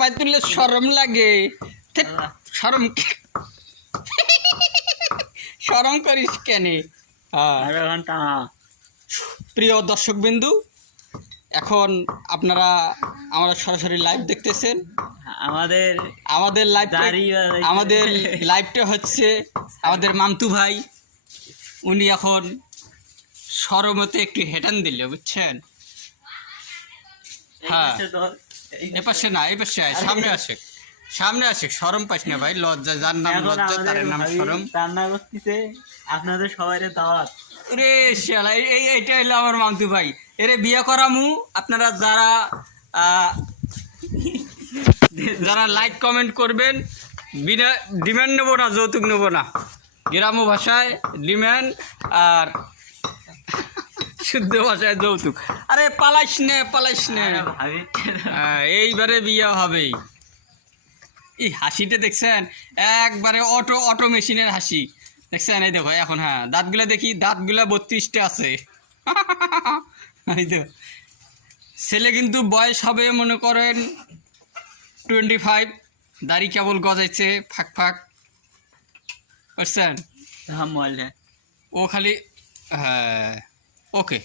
বাইতুল্লাহ শরম লাগে, শরম শরম করিস কেন? প্রিয় দর্শকবিন্দু, এখন আপনারা আমরা সরাসরি লাইভ দেখতেছেন। আমাদের লাইভটা হচ্ছে আমাদের মান্তু ভাই, উনি এখন শরমতে একটু হেটান দিল, বুঝছেন? হ্যাঁ, এপাশে না, এই পাশে আয়, সামনে আসে, শরম পাস না ভাই, লজ্জা, যার নাম লজ্জা তার নাম শরম। রান্না করতেছে, আপনাদের সবাই দাওয়াত। রে শালা, এইটা হলো আমার মান্তু ভাই, এরে বিয়ে করামু। আপনারা যারা লাইক কমেন্ট করবেন, বিনা ডিমান্ড নেবো না, যৌতুক নেবো না, গ্রাম্য ভাষায় ডিমান্ড আর শুদ্ধ ভাষায় যৌতুক। আরে পালাইস নে, এইবারে বিয়ে হবেই। এই হাসিটা দেখছেন, একবারে অটো মেশিনের হাসি দেখছেন? এই দেখো এখন, হ্যাঁ দাঁতগুলা দেখি, দাঁতগুলা 32টা আছে। এই তো ছেলে কিন্তু বয়স হবে মনে করেন 25, দাড়ি কেবল গজাইছে ফাঁক বুঝছেন? ও খালি, হ্যাঁ ওকে।